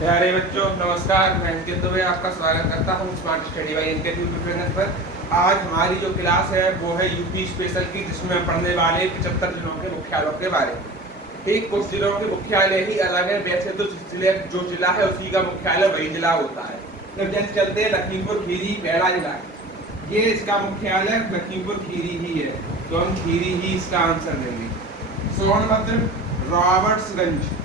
प्यारे बच्चों नमस्कार। मैं अंकित दुबे आपका स्वागत करता हूं स्मार्ट स्टडी बाय अंकित यूट्यूब चैनल पर। आज हमारी जो क्लास है वो है यूपी स्पेशल की, जिसमें हम पढ़ने वाले 75 जिलों के मुख्यालयों के बारे में। ठीक, कुछ जिलों के मुख्यालय ही अलग है। वैसे तो जो जिला है उसी का मुख्यालय वही जिला होता है। जब जैसे चलते हैं लखीमपुर खीरी पहला जिला, ये इसका मुख्यालय लखीमपुर खीरी ही है, तो हम खीरी ही इसका आंसर देंगे। सोनभद्र रॉबर्ट्सगंज,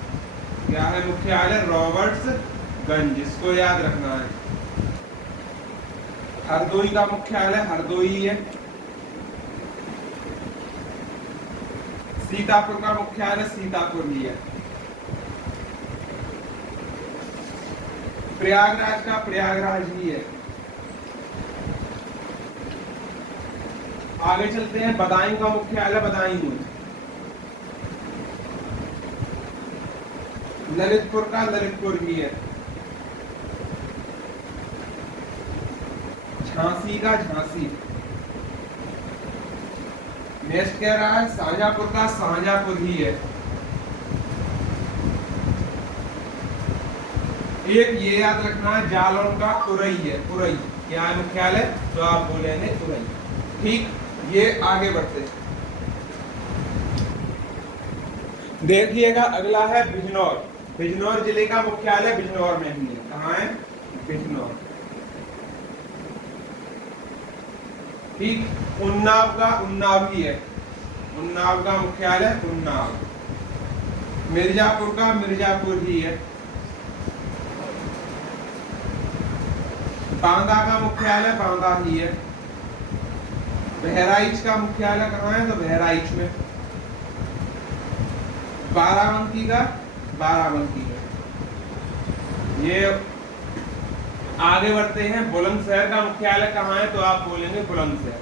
क्या है मुख्यालय? रॉबर्ट्सगंज, इसको याद रखना है। हरदोई का मुख्यालय हरदोई है। सीतापुर का मुख्यालय सीतापुर ही है। प्रयागराज का प्रयागराज ही है। आगे चलते हैं, बदायूं का मुख्यालय बदायूं। ललितपुर का ललितपुर ही है। झांसी का झांसी। नेक्स्ट कह रहा है शाहजहांपुर का शाहजहांपुर ही है। एक ये याद रखना है, जालौन का उरई है। उरई क्या है मुख्यालय? तो आप बोलेंगे उरई। ठीक, ये आगे बढ़ते हैं। देखिएगा अगला है बिजनौर। बिजनौर जिले का मुख्यालय बिजनौर में ही है। कहाँ है? बिजनौर। ठीक, उन्नाव का उन्नाव ही है। उन्नाव का मुख्यालय उन्नाव। मिर्जापुर का मिर्जापुर ही है। बांदा का मुख्यालय बांदा ही है। बहराइच का मुख्यालय कहाँ है? तो बहराइच में। बाराबंकी का बाराबंकी है। ये आगे बढ़ते हैं, बुलंदशहर का मुख्यालय कहाँ है? तो आप बोलेंगे बुलंदशहर।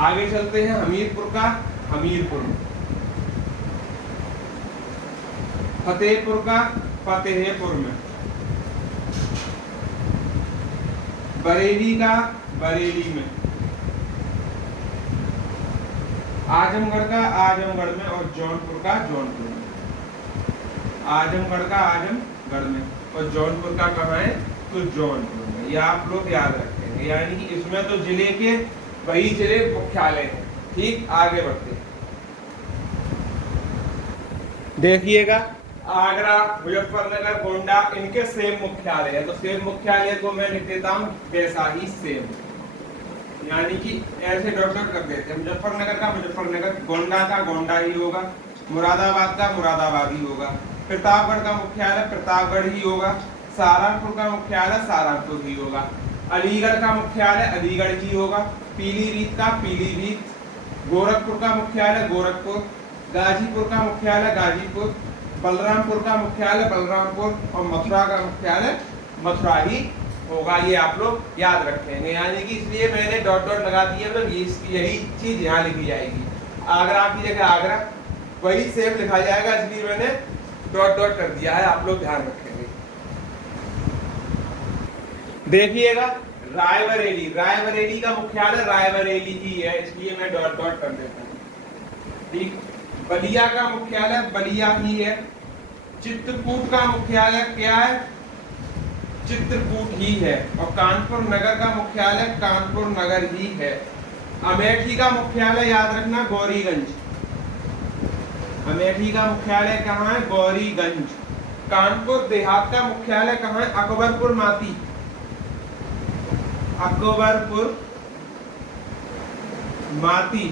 आगे चलते हैं, हमीरपुर का हमीरपुर। फतेहपुर का फतेहपुर में। बरेली का बरेली में। आजमगढ़ का आजमगढ़ में और जौनपुर का जौनपुर में। आजमगढ़ का आजमगढ़ में और जौनपुर का कहाँ है? तो जौनपुर में। ये आप लोग याद रखेंगे, यानी कि इसमें तो जिले के वही जिले मुख्यालय हैं। ठीक, आगे बढ़ते हैं। देखिएगा आगरा, मुजफ्फरनगर, गोंडा, इनके सेम मुख्यालय है। तो सेम मुख्यालय को मैं लिख देता हूँ वैसा ही सेम, यानी कि ऐसे डॉट डॉट कर देते हैं। मुजफ्फरनगर का मुजफ्फरनगर, गोंडा का गोंडा ही होगा, मुरादाबाद का मुरादाबाद ही होगा, प्रतापगढ़ का मुख्यालय प्रतापगढ़ ही होगा, सहारनपुर का मुख्यालय सहारनपुर ही होगा, अलीगढ़ का मुख्यालय अलीगढ़ ही होगा, पीलीभीत का पीलीभीत, गोरखपुर का मुख्यालय गोरखपुर, गाजीपुर का मुख्यालय गाजीपुर, बलरामपुर का मुख्यालय बलरामपुर और मथुरा का मुख्यालय मथुरा ही होगा। ये आप लोग याद रखेंगे, यानी कि इसलिए मैंने डॉट डॉट लगा दिया, मतलब यही चीज यहाँ लिखी जाएगी। आगरा की जगह आगरा, वही सेम लिखा जाएगा, इसलिए मैंने डॉट डॉट कर दिया है। आप लोग ध्यान रखेंगे। देखिएगा रायबरेली, रायबरेली का मुख्यालय रायबरेली ही है, इसलिए मैं डॉट डॉट कर देता हूँ। ठीक, बलिया का मुख्यालय बलिया ही है। चित्रकूट का मुख्यालय क्या है? चित्रकूट ही है। और कानपुर नगर का मुख्यालय कानपुर नगर ही है। अमेठी का मुख्यालय याद रखना गौरीगंज। अमेठी का मुख्यालय कहाँ है? गौरीगंज। कानपुर देहात का मुख्यालय कहाँ है? अकबरपुर माती। अकबरपुर माती।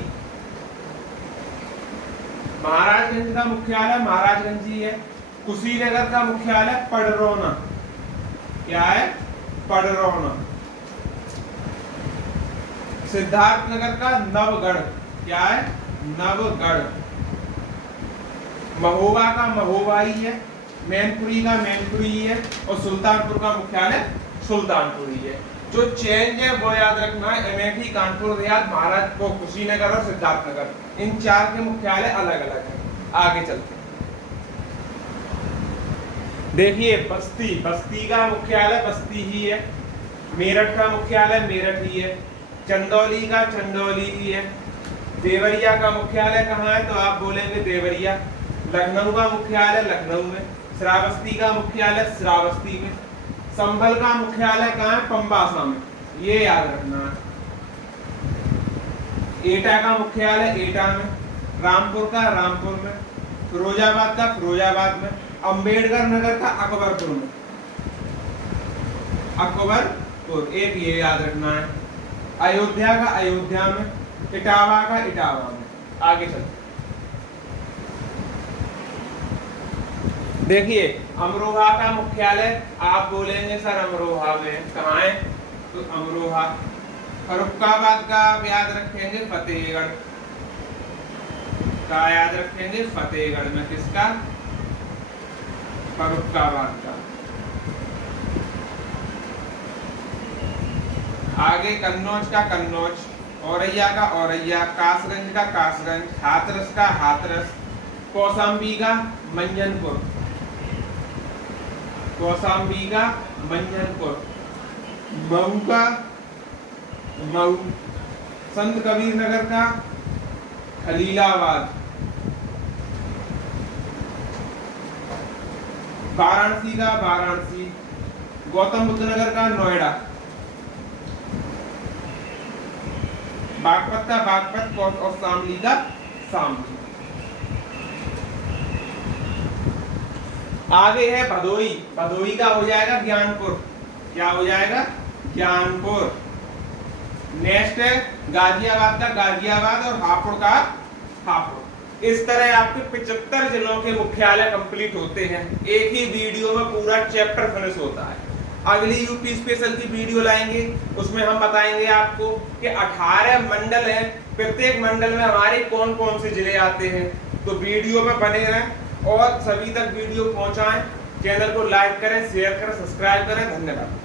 महाराजगंज का मुख्यालय महाराजगंज ही है। कुशीनगर का मुख्यालय पडरौना। क्या है? पडरौना। सिद्धार्थनगर का नवगढ़। क्या है? नवगढ़। महोबा का महोबा ही है। मैनपुरी का मैनपुरी ही है। और सुल्तानपुर का मुख्यालय सुल्तानपुर ही है। जो चेंज है वो याद रखना है, अमेठी, कानपुर देहात, महाराज को कुशीनगर और सिद्धार्थनगर, इन चार के मुख्यालय अलग अलग हैं। आगे चलते हैं। देखिए बस्ती, बस्ती का मुख्यालय बस्ती ही है। मेरठ का मुख्यालय मेरठ ही है। चंदौली का चंदौली ही है। देवरिया का मुख्यालय कहाँ है? तो आप बोलेंगे देवरिया। लखनऊ का मुख्यालय लखनऊ में, श्रावस्ती का मुख्यालय श्रावस्ती में, संभल का मुख्यालय कहाँ है, पंबासा में, ये याद रखना है। एटा का मुख्यालय एटा में, रामपुर का रामपुर में, फिरोजाबाद का फिरोजाबाद में, अंबेडकर नगर का अकबरपुर में, अकबरपुर, एक ये याद रखना है। अयोध्या का अयोध्या में, इटावा का इटावा में। आगे चलते देखिए, अमरोहा का मुख्यालय आप बोलेंगे सर अमरोहा में कहाँ है, तो अमरोहा। फर्रुखाबाद का आप याद रखेंगे फतेहगढ़ का, याद रखेंगे फतेहगढ़ में, किसका, फर्रुखाबाद का। आगे कन्नौज का कन्नौज, औरैया का औरैया, कासगंज का कासगंज, हाथरस का हाथरस, कौशाम्बी का मंजनपुर, कौशाम्बी का मंजनपुर, मऊ का मऊ, संत कबीर नगर का खलीलाबाद, वाराणसी का वाराणसी, गौतम बुद्ध नगर का नोएडा, बागपत का बागपत और शामली का शामली। आगे है भदोई, भदोई का हो जाएगा ज्ञानपुर, क्या हो जाएगा, ज्ञानपुर। नेक्स्ट है गाजियाबाद का गाजियाबाद और हापुड़ का हापुड़। इस तरह आपके 75 जिलों के मुख्यालय कंप्लीट होते हैं, एक ही वीडियो में पूरा चैप्टर फिनिश होता है। अगली यूपी स्पेशल की वीडियो लाएंगे, उसमें हम बताएंगे आपको कि 18 मंडल हैं, प्रत्येक मंडल में हमारे कौन कौन से जिले आते हैं। तो वीडियो में बने रहें और सभी तक वीडियो पहुंचाएं। चैनल को लाइक करें, शेयर करें, सब्सक्राइब करें। धन्यवाद।